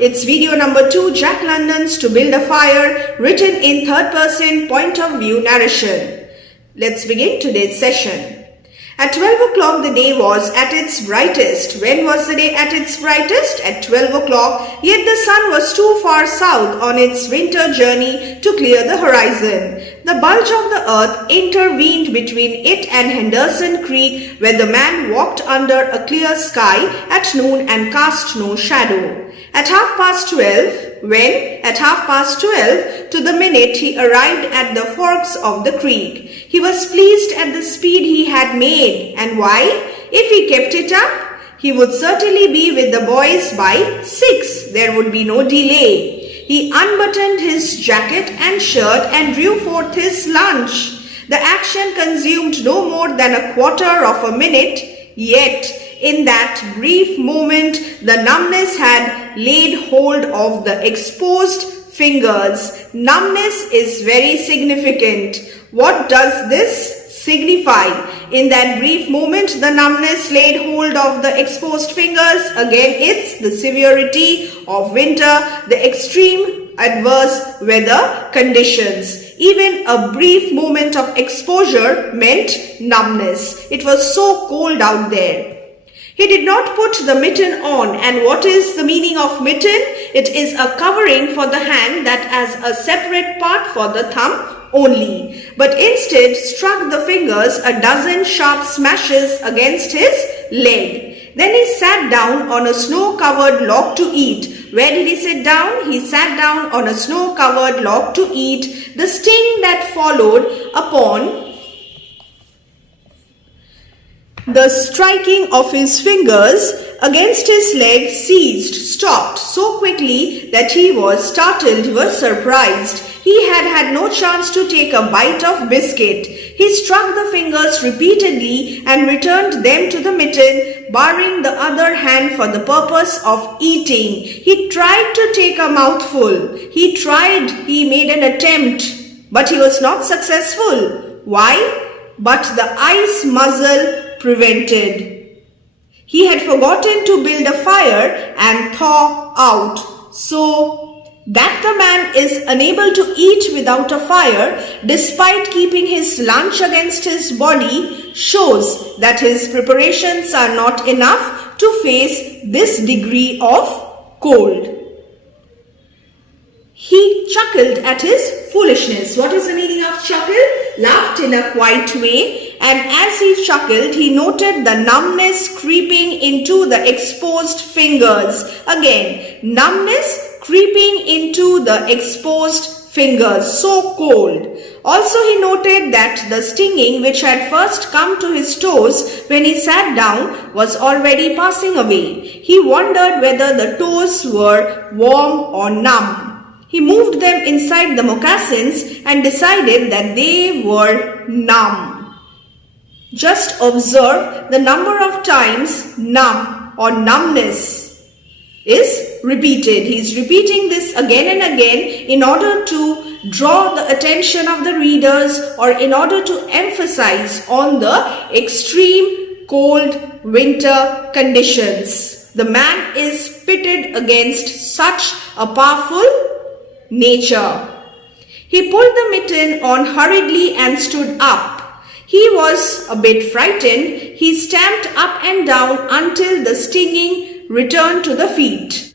It's video number 2, Jack London's To Build a Fire, written in third person point of view narration. Let's begin today's session. At 12 o'clock the day was at its brightest. When was the day at its brightest? At 12 o'clock, yet the sun was too far south on its winter journey to clear the horizon. The bulge of the earth intervened between it and Henderson Creek, where the man walked under a clear sky at noon and cast no shadow. At 12:30, when, at 12:30 to the minute, he arrived at the forks of the creek, he was pleased at the speed he had made. And why? If he kept it up, he would certainly be with the boys by 6. There would be no delay. He unbuttoned his jacket and shirt and drew forth his lunch. The action consumed no more than a quarter of a minute, yet in that brief moment the numbness had laid hold of the exposed fingers. Numbness is very significant. What does this signify? In that brief moment the numbness laid hold of the exposed fingers. Again, it's the severity of winter, the extreme adverse weather conditions. Even a brief moment of exposure meant numbness. It was so cold out there. He did not put the mitten on. And what is the meaning of mitten? It is a covering for the hand that has a separate part for the thumb only, but instead struck the fingers a dozen sharp smashes against his leg. Then he sat down on a snow-covered log to eat. Where did he sit down? He sat down on a snow-covered log to eat. The sting that followed upon the striking of his fingers against his leg ceased, stopped so quickly that he was startled, he was surprised. He had no chance to take a bite of biscuit. He struck the fingers repeatedly and returned them to the mitten, barring the other hand for the purpose of eating. He tried to take a mouthful. He made an attempt, but he was not successful. Why? But the ice muzzle prevented. He had forgotten to build a fire and thaw out. So that the man is unable to eat without a fire despite keeping his lunch against his body shows that his preparations are not enough to face this degree of cold. He chuckled at his foolishness. What is the meaning of chuckle? Laughed in a quiet way. And as he chuckled, he noted the numbness creeping into the exposed fingers. Again, numbness creeping into the exposed fingers, so cold. Also, he noted that the stinging which had first come to his toes when he sat down was already passing away. He wondered whether the toes were warm or numb. He moved them inside the moccasins and decided that they were numb. Just observe the number of times numb or numbness is repeated. He is repeating this again and again in order to draw the attention of the readers or in order to emphasize on the extreme cold winter conditions. The man is pitted against such a powerful nature. He pulled the mitten on hurriedly and stood up. He was a bit frightened. He stamped up and down until the stinging returned to the feet.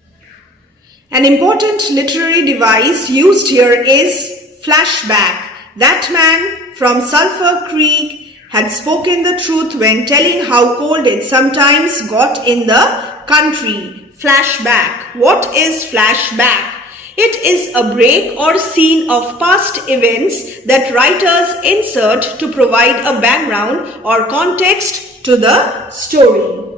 An important literary device used here is flashback. That man from Sulphur Creek had spoken the truth when telling how cold it sometimes got in the country. Flashback. What is flashback? It is a break or scene of past events that writers insert to provide a background or context to the story.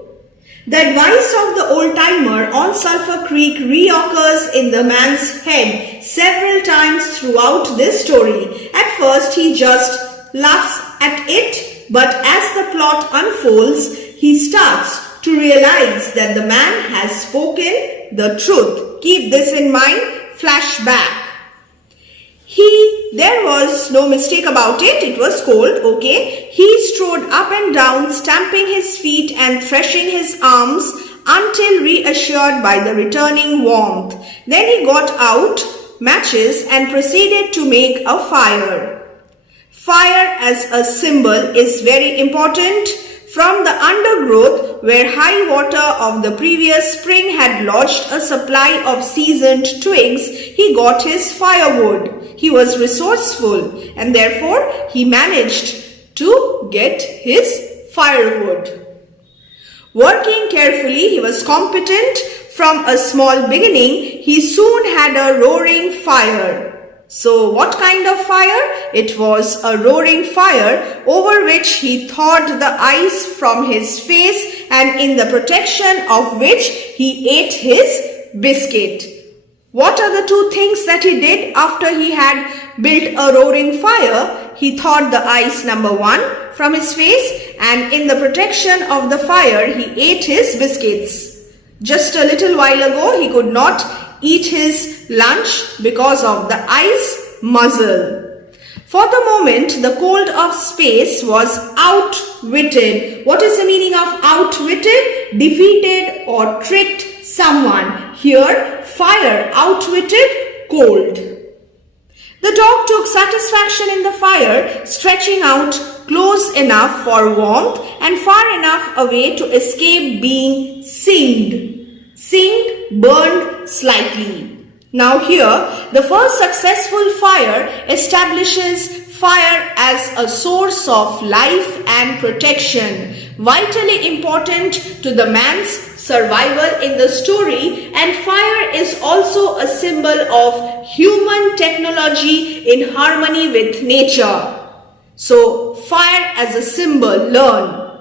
The advice of the old-timer on Sulphur Creek reoccurs in the man's head several times throughout this story. At first, he just laughs at it, but as the plot unfolds, he starts to realize that the man has spoken the truth. Keep this in mind. Flashback. There was no mistake about it. It was cold, okay. He strode up and down, stamping his feet and threshing his arms until reassured by the returning warmth. Then he got out matches and proceeded to make a fire. Fire as a symbol is very important. From the undergrowth where high water of the previous spring had lodged a supply of seasoned twigs, he got his firewood. He was resourceful and therefore he managed to get his firewood. Working carefully, he was competent. From a small beginning, he soon had a roaring fire. So what kind of fire? It was a roaring fire over which he thawed the ice from his face and in the protection of which he ate his biscuit. What are the two things that he did after he had built a roaring fire? He thawed the ice, number one, from his face, and in the protection of the fire he ate his biscuits. Just a little while ago he could not eat his lunch because of the ice muzzle. For the moment, the cold of space was outwitted. What is the meaning of outwitted? Defeated or tricked someone. Here, fire outwitted cold. The dog took satisfaction in the fire, stretching out close enough for warmth and far enough away to escape being singed. Singed, burned slightly. Now here, the first successful fire establishes fire as a source of life and protection, vitally important to the man's survival in the story, and fire is also a symbol of human technology in harmony with nature. So, fire as a symbol, learn.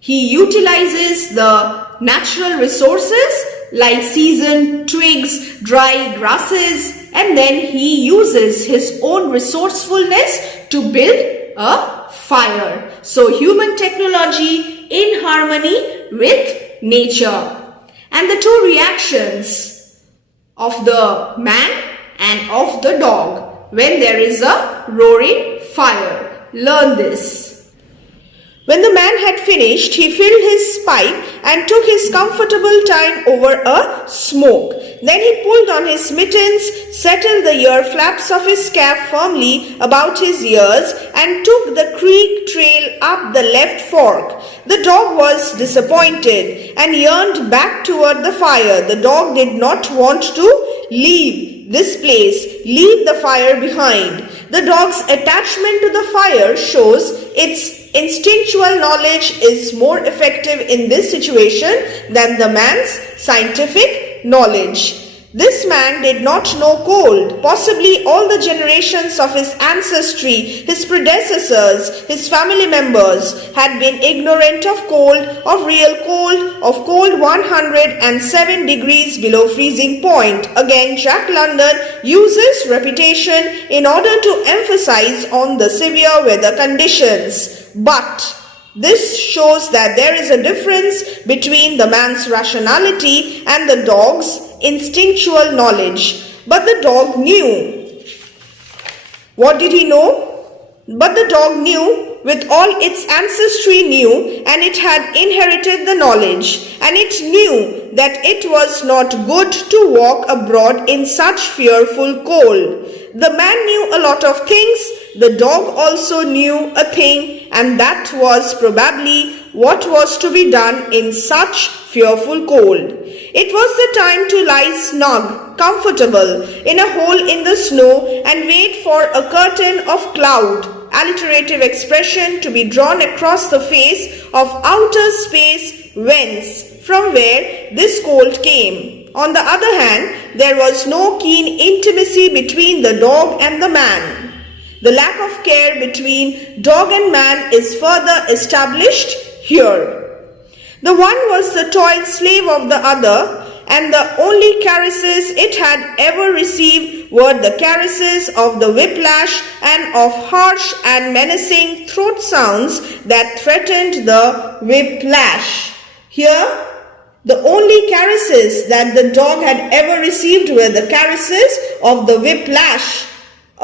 He utilizes the natural resources like seasoned twigs, dry grasses, and then he uses his own resourcefulness to build a fire. So human technology in harmony with nature. And the two reactions of the man and of the dog when there is a roaring fire. Learn this. When the man had finished, he filled his pipe and took his comfortable time over a smoke. Then he pulled on his mittens, settled the ear flaps of his cap firmly about his ears, and took the creek trail up the left fork. The dog was disappointed and yearned back toward the fire. The dog did not want to leave this place, leave the fire behind. The dog's attachment to the fire shows its instinctual knowledge is more effective in this situation than the man's scientific knowledge. This man did not know cold. Possibly all the generations of his ancestry, his predecessors, his family members had been ignorant of cold, of real cold, of cold 107 degrees below freezing point. Again, Jack London uses repetition in order to emphasize on the severe weather conditions. But this shows that there is a difference between the man's rationality and the dog's instinctual knowledge. But the dog knew. What did he know? But the dog knew, with all its ancestry knew, and it had inherited the knowledge, and it knew that it was not good to walk abroad in such fearful cold. The man knew a lot of things, the dog also knew a thing, and that was probably what was to be done in such fearful cold. It was the time to lie snug, comfortable, in a hole in the snow and wait for a curtain of cloud, alliterative expression, to be drawn across the face of outer space from where this cold came. On the other hand, there was no keen intimacy between the dog and the man. The lack of care between dog and man is further established here. The one was the toil slave of the other, and the only caresses it had ever received were the caresses of the whiplash and of harsh and menacing throat sounds that threatened the whiplash. Here, the only caresses that the dog had ever received were the caresses of the whiplash.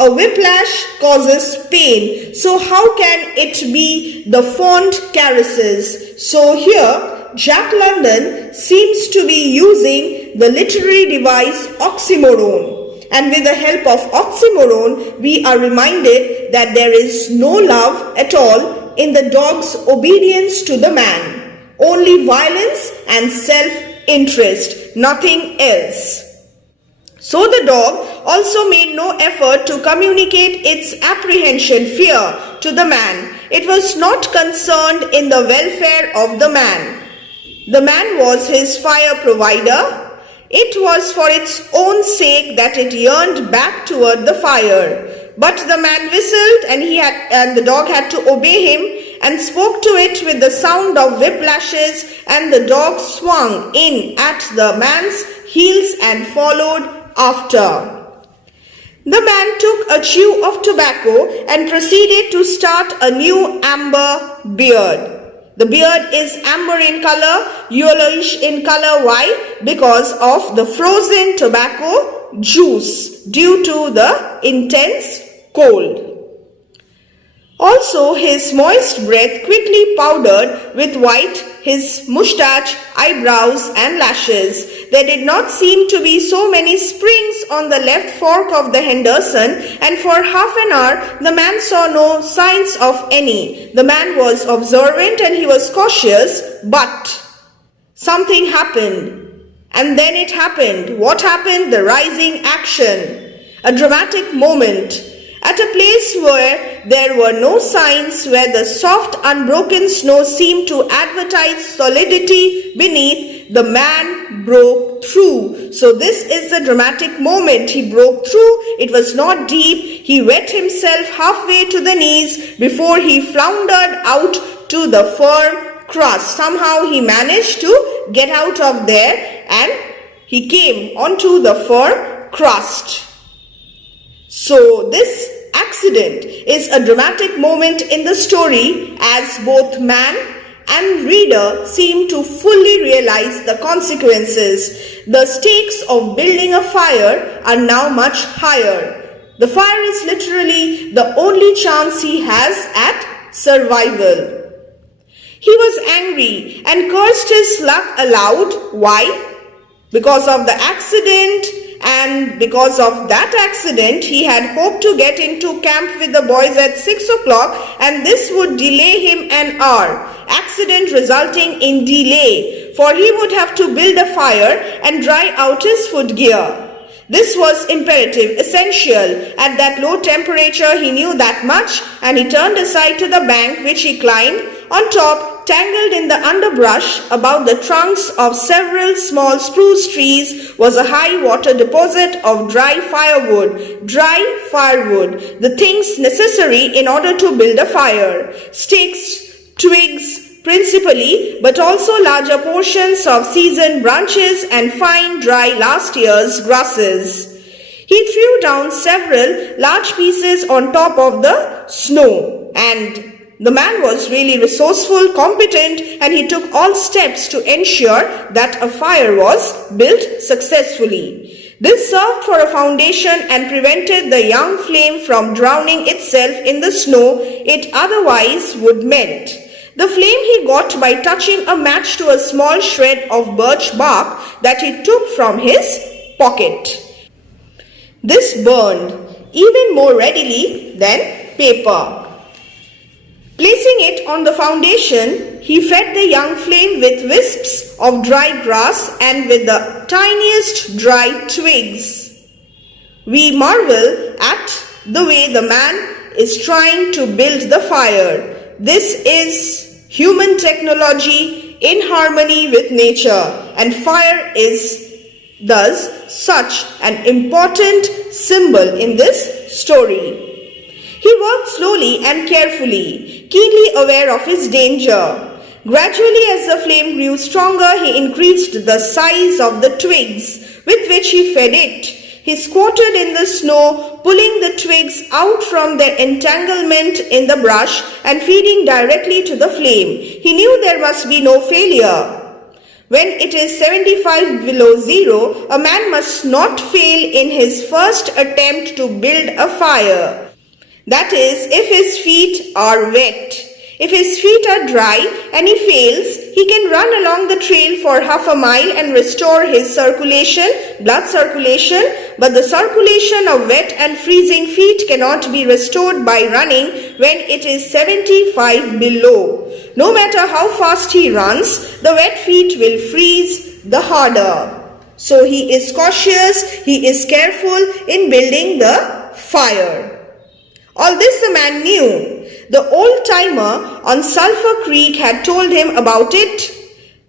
A whiplash causes pain. So how can it be the fond caresses? So here, Jack London seems to be using the literary device oxymoron, and with the help of oxymoron, we are reminded that there is no love at all in the dog's obedience to the man, only violence and self-interest, nothing else. So the dog also made no effort to communicate its apprehension, fear to the man. It was not concerned in the welfare of the man. The man was his fire provider. It was for its own sake that it yearned back toward the fire. But the man whistled, and the dog had to obey him, and spoke to it with the sound of whiplashes, and the dog swung in at the man's heels and followed after. The man took a chew of tobacco and proceeded to start a new amber beard. The beard is amber in color, yellowish in color. Why? Because of the frozen tobacco juice due to the intense cold. Also, his moist breath quickly powdered with white his moustache, eyebrows and lashes. There did not seem to be so many springs on the left fork of the Henderson, and for half an hour the man saw no signs of any. The man was observant and he was cautious, but something happened. And then it happened. What happened? The rising action. A dramatic moment. At a place where there were no signs, where the soft unbroken snow seemed to advertise solidity beneath, the man broke through. So this is the dramatic moment. He broke through. It was not deep. He wet himself halfway to the knees before he floundered out to the firm crust. Somehow he managed to get out of there and he came onto the firm crust. So this accident is a dramatic moment in the story, as both man and reader seem to fully realize the consequences. The stakes of building a fire are now much higher. The fire is literally the only chance he has at survival. He was angry and cursed his luck aloud. Why? Because of the accident. And because of that accident, he had hoped to get into camp with the boys at 6 o'clock, and this would delay him an hour. Accident resulting in delay, for he would have to build a fire and dry out his footgear. This was imperative, essential. At that low temperature, he knew that much, and he turned aside to the bank, which he climbed. On top, tangled in the underbrush about the trunks of several small spruce trees, was a high water deposit of dry firewood, the things necessary in order to build a fire. Sticks, twigs, principally, but also larger portions of seasoned branches and fine dry last year's grasses. He threw down several large pieces on top of the snow, and the man was really resourceful, competent, and he took all steps to ensure that a fire was built successfully. This served for a foundation and prevented the young flame from drowning itself in the snow it otherwise would melt. The flame he got by touching a match to a small shred of birch bark that he took from his pocket. This burned even more readily than paper. Placing it on the foundation, he fed the young flame with wisps of dry grass and with the tiniest dry twigs. We marvel at the way the man is trying to build the fire. This is human technology in harmony with nature, and fire is thus such an important symbol in this story. He worked slowly and carefully, keenly aware of his danger. Gradually, as the flame grew stronger, he increased the size of the twigs with which he fed it. He squatted in the snow, pulling the twigs out from their entanglement in the brush and feeding directly to the flame. He knew there must be no failure. When it is 75 below zero, a man must not fail in his first attempt to build a fire. That is, if his feet are wet. If his feet are dry and he fails, he can run along the trail for half a mile and restore his circulation, blood circulation, but the circulation of wet and freezing feet cannot be restored by running when it is 75 below. No matter how fast he runs, the wet feet will freeze the harder. So he is cautious, he is careful in building the fire. All this the man knew. The old-timer on Sulphur Creek had told him about it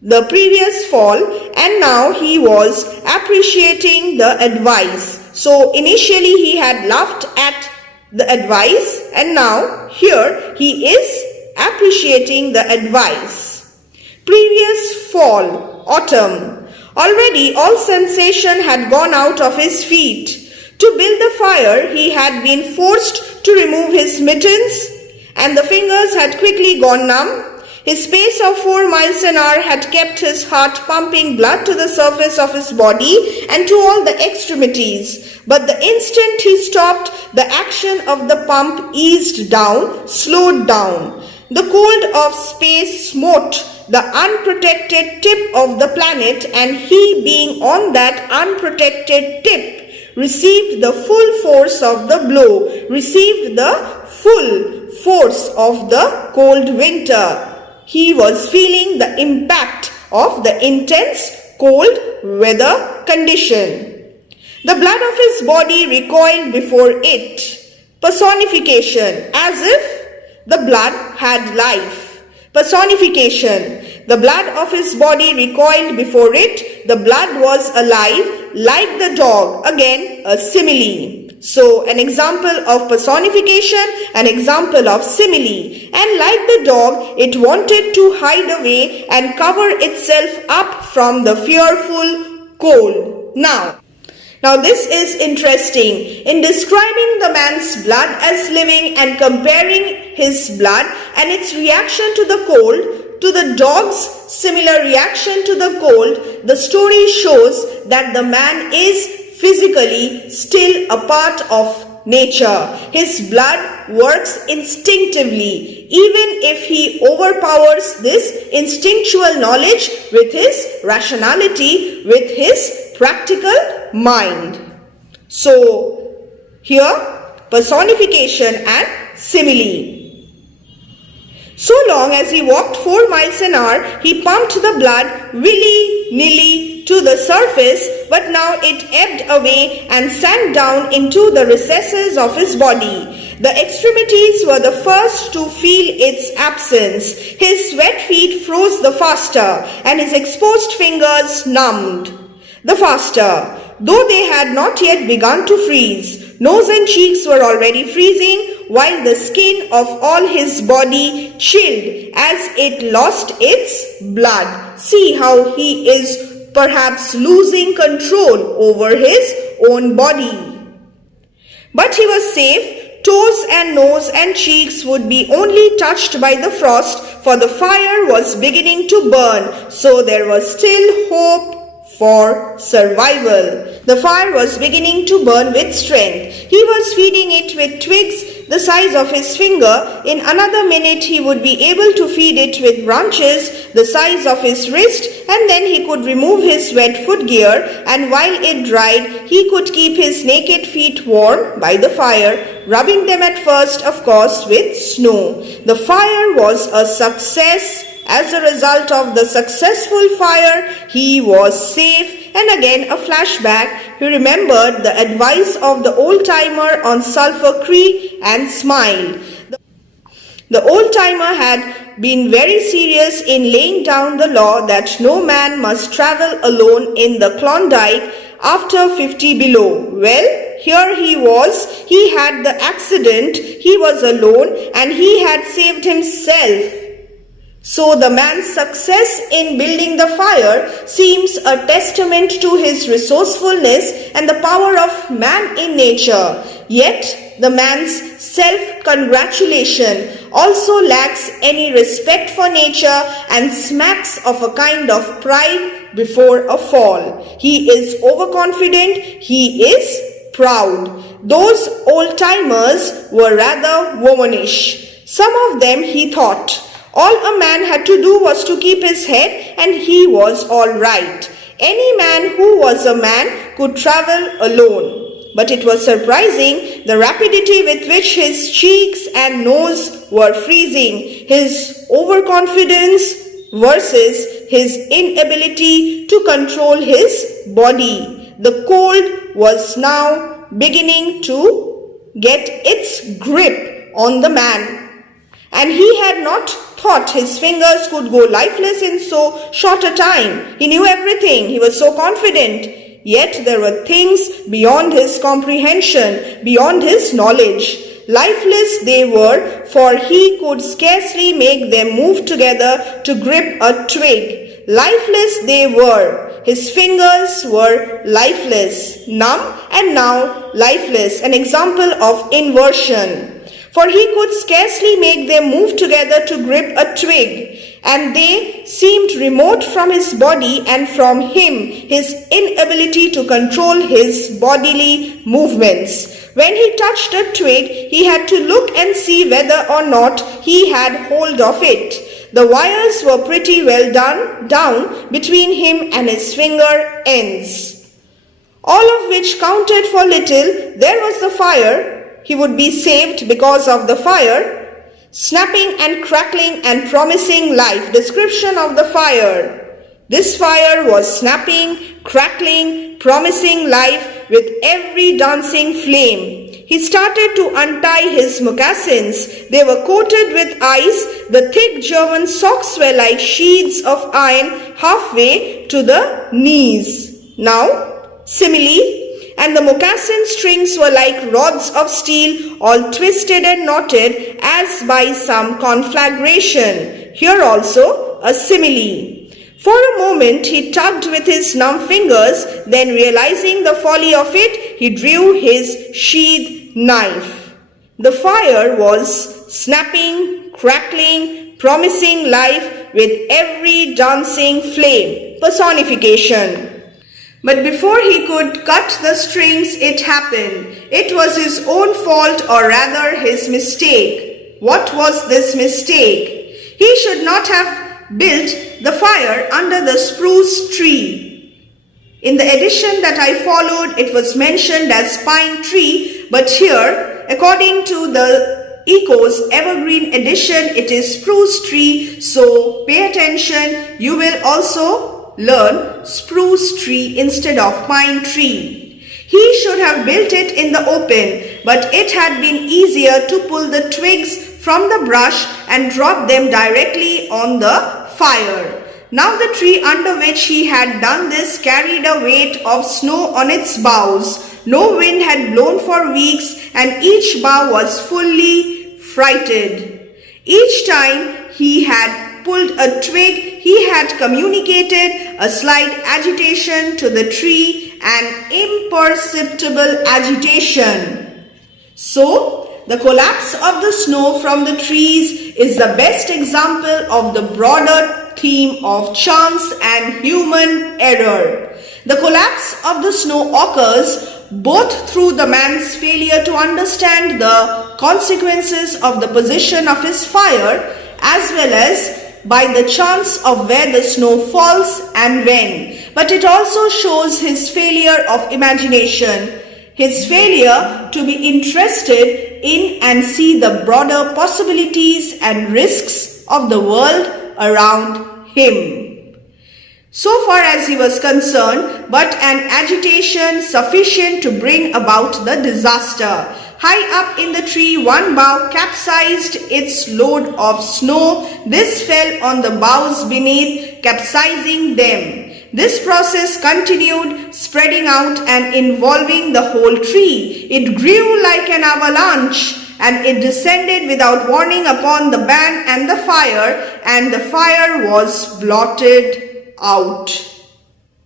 the previous fall, and now he was appreciating the advice. So initially he had laughed at the advice, and now here he is appreciating the advice. Previous fall, autumn. Already all sensation had gone out of his feet. To build the fire, he had been forced to remove his mittens, and the fingers had quickly gone numb. His pace of 4 miles an hour had kept his heart pumping blood to the surface of his body and to all the extremities. But the instant he stopped, the action of the pump eased down, slowed down. The cold of space smote the unprotected tip of the planet, and he, being on that unprotected tip, received the full force of the blow, received the full force of the cold winter. He was feeling the impact of the intense cold weather condition. The blood of his body recoiled before it. Personification, as if the blood had life. Personification. The blood of his body recoiled before it. The blood was alive like the dog. Again, a simile. So, an example of personification, an example of simile. And like the dog, it wanted to hide away and cover itself up from the fearful cold. Now this is interesting. In describing the man's blood as living and comparing his blood and its reaction to the cold to the dog's similar reaction to the cold, the story shows that the man is physically still a part of nature. His blood works instinctively, even if he overpowers this instinctual knowledge with his rationality, with his practical mind. So, here, personification and simile. So long as he walked 4 miles an hour, he pumped the blood willy-nilly to the surface, but now it ebbed away and sank down into the recesses of his body. The extremities were the first to feel its absence. His wet feet froze the faster, and his exposed fingers numbed the faster, though they had not yet begun to freeze. Nose and cheeks were already freezing, while the skin of all his body chilled as it lost its blood. See how he is perhaps losing control over his own body. But he was safe. Toes and nose and cheeks would be only touched by the frost, for the fire was beginning to burn, so there was still hope for survival. The fire was beginning to burn with strength. He was feeding it with twigs the size of his finger. In another minute he would be able to feed it with branches the size of his wrist, and then he could remove his wet footgear, and while it dried he could keep his naked feet warm by the fire, rubbing them at first, of course, with snow. The fire was a success. As a result of the successful fire, he was safe. And again, a flashback. He remembered the advice of the old-timer on Sulphur Creek and smiled. The old-timer had been very serious in laying down the law that no man must travel alone in the Klondike after 50 below. Well, here he had the accident, he was alone, and he had saved himself. So the man's success in building the fire seems a testament to his resourcefulness and the power of man in nature. Yet the man's self-congratulation also lacks any respect for nature and smacks of a kind of pride before a fall. He is overconfident, he is proud. Those old-timers were rather womanish. Some of them, he thought, all a man had to do was to keep his head and he was all right. Any man who was a man could travel alone. But it was surprising the rapidity with which his cheeks and nose were freezing, his overconfidence versus his inability to control his body. The cold was now beginning to get its grip on the man, and he had not thought his fingers could go lifeless in so short a time. He knew everything. He was so confident. Yet there were things beyond his comprehension, beyond his knowledge. Lifeless they were, for he could scarcely make them move together to grip a twig. Lifeless they were. His fingers were lifeless, numb and now lifeless, an example of inversion. For he could scarcely make them move together to grip a twig, and they seemed remote from his body and from him, his inability to control his bodily movements. When he touched a twig, he had to look and see whether or not he had hold of it. The wires were pretty well down between him and his finger ends, all of which counted for little. There was the fire. He would be saved because of the fire, snapping and crackling and promising life. Description of the fire. This fire was snapping, crackling, promising life with every dancing flame. He started to untie his moccasins. They were coated with ice. The thick German socks were like sheets of iron halfway to the knees. Now, simile. And the moccasin strings were like rods of steel, all twisted and knotted as by some conflagration. Here also a simile. For a moment he tugged with his numb fingers, then realizing the folly of it, he drew his sheath knife. The fire was snapping, crackling, promising life with every dancing flame. Personification. But before he could cut the strings, it happened. It was his own fault, or rather his mistake. What was this mistake? He should not have built the fire under the spruce tree. In the edition that I followed, it was mentioned as pine tree, but here, according to the Eco's Evergreen edition, it is spruce tree. So pay attention. You will also learn spruce tree instead of pine tree. He should have built it in the open, but it had been easier to pull the twigs from the brush and drop them directly on the fire. Now the tree under which he had done this carried a weight of snow on its boughs. No wind had blown for weeks, and each bough was fully frightened. Each time he had pulled a twig, he had communicated a slight agitation to the tree, an imperceptible agitation. So, the collapse of the snow from the trees is the best example of the broader theme of chance and human error. The collapse of the snow occurs both through the man's failure to understand the consequences of the position of his fire, as well as by the chance of where the snow falls and when. But it also shows his failure of imagination, his failure to be interested in and see the broader possibilities and risks of the world around him. So far as he was concerned, but an agitation sufficient to bring about the disaster. High up in the tree, one bough capsized its load of snow. This fell on the boughs beneath, capsizing them. This process continued, spreading out and involving the whole tree. It grew like an avalanche, and it descended without warning upon the band and the fire was blotted out.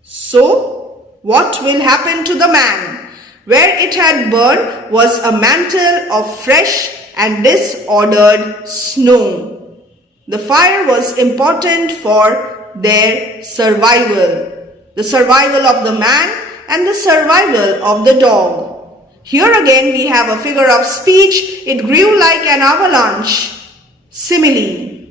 So, what will happen to the man? Where it had burned was a mantle of fresh and disordered snow. The fire was important for their survival, the survival of the man and the survival of the dog. Here again we have a figure of speech. It grew like an avalanche. Simile.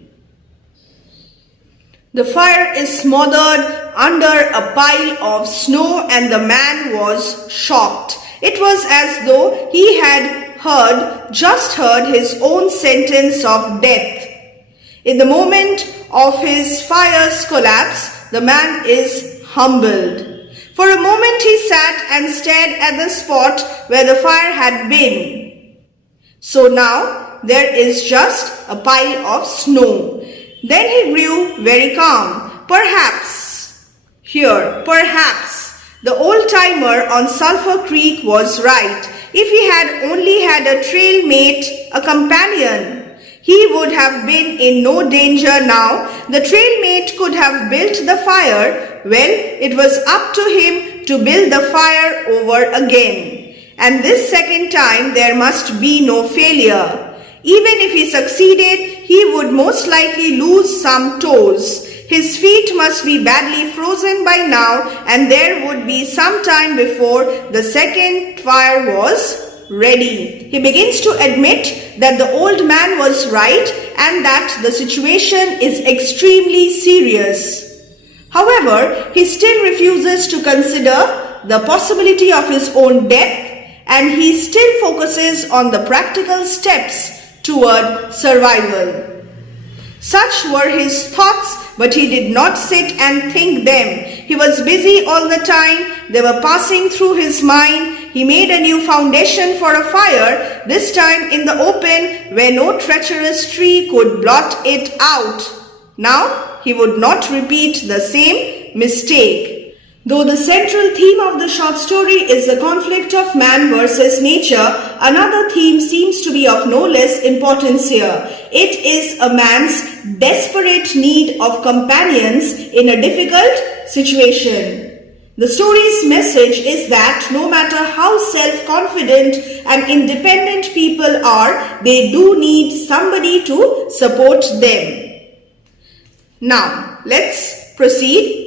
The fire is smothered under a pile of snow and the man was shocked. It was as though he had just heard his own sentence of death. In the moment of his fire's collapse, the man is humbled. For a moment he sat and stared at the spot where the fire had been. So now there is just a pile of snow. Then he grew very calm. Perhaps the old-timer on Sulphur Creek was right. If he had only had a trail mate, a companion, he would have been in no danger now. The trail mate could have built the fire. Well, it was up to him to build the fire over again. And this second time there must be no failure. Even if he succeeded, he would most likely lose some toes. His feet must be badly frozen by now, and there would be some time before the second fire was ready. He begins to admit that the old man was right and that the situation is extremely serious. However, he still refuses to consider the possibility of his own death, and he still focuses on the practical steps toward survival. Such were his thoughts, but he did not sit and think them. He was busy all the time. They were passing through his mind. He made a new foundation for a fire, this time in the open where no treacherous tree could blot it out. Now he would not repeat the same mistake. Though the central theme of the short story is the conflict of man versus nature, another theme seems to be of no less importance here. It is a man's desperate need of companions in a difficult situation. The story's message is that no matter how self-confident and independent people are, they do need somebody to support them. Now, let's proceed.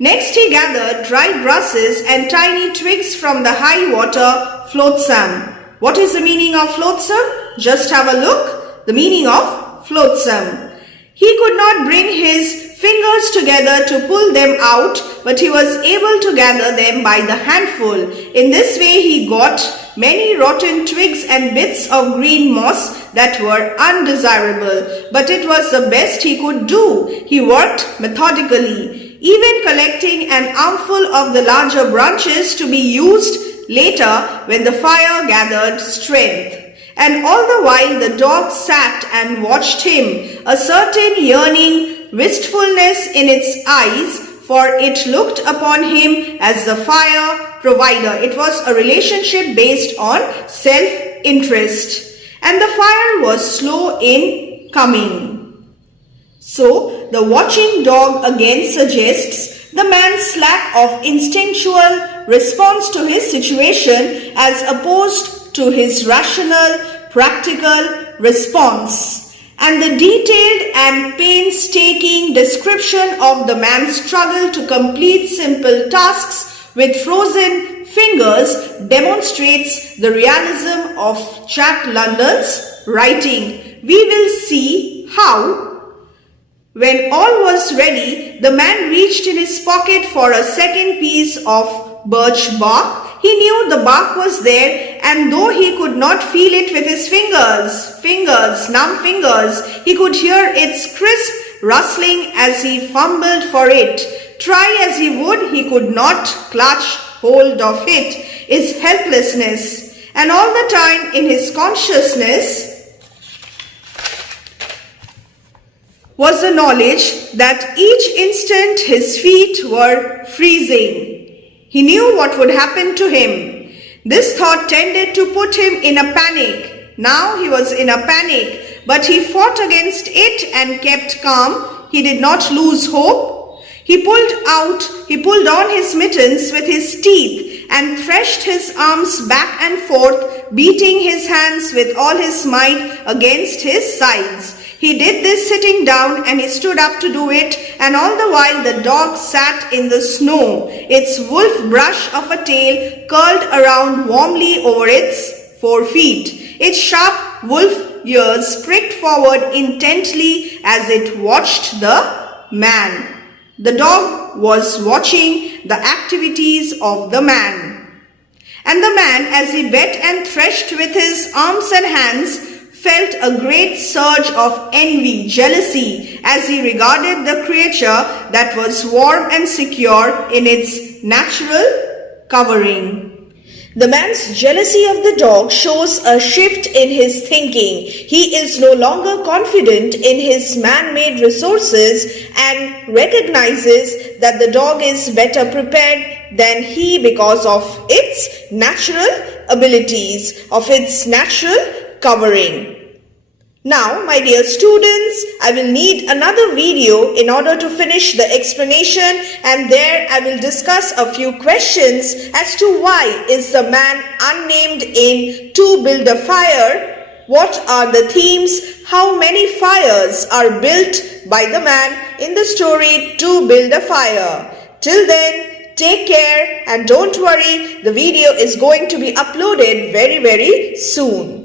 Next he gathered dry grasses and tiny twigs from the high water flotsam. What is the meaning of flotsam? Just have a look. The meaning of flotsam. He could not bring his fingers together to pull them out, but he was able to gather them by the handful. In this way he got many rotten twigs and bits of green moss that were undesirable, but it was the best he could do. He worked methodically, even collecting an armful of the larger branches to be used later when the fire gathered strength. And all the while the dog sat and watched him, a certain yearning wistfulness in its eyes, for it looked upon him as the fire provider. It was a relationship based on self-interest. And the fire was slow in coming. So, the watching dog again suggests the man's lack of instinctual response to his situation as opposed to his rational, practical response. And the detailed and painstaking description of the man's struggle to complete simple tasks with frozen fingers demonstrates the realism of Jack London's writing. We will see how, when all was ready, the man reached in his pocket for a second piece of birch bark. He knew the bark was there, and though he could not feel it with his numb fingers, he could hear its crisp rustling as he fumbled for it. Try as he would, he could not clutch hold of it. His helplessness, and all the time in his consciousness was the knowledge that each instant his feet were freezing. He knew what would happen to him. This thought tended to put him in a panic. Now he was in a panic, but he fought against it and kept calm. He did not lose hope. He pulled on his mittens with his teeth and threshed his arms back and forth, beating his hands with all his might against his sides. He did this sitting down, and he stood up to do it, and all the while the dog sat in the snow, its wolf brush of a tail curled around warmly over its 4 feet. Its sharp wolf ears pricked forward intently as it watched the man. The dog was watching the activities of the man. And the man, as he bit and threshed with his arms and hands, felt a great surge of envy, jealousy, as he regarded the creature that was warm and secure in its natural covering. The man's jealousy of the dog shows a shift in his thinking. He is no longer confident in his man-made resources and recognizes that the dog is better prepared than he because of its natural abilities, of its natural covering. Now, my dear students, I will need another video in order to finish the explanation, and there I will discuss a few questions as to why is the man unnamed in To Build a Fire, what are the themes, how many fires are built by the man in the story To Build a Fire. Till then, take care and don't worry, the video is going to be uploaded very soon.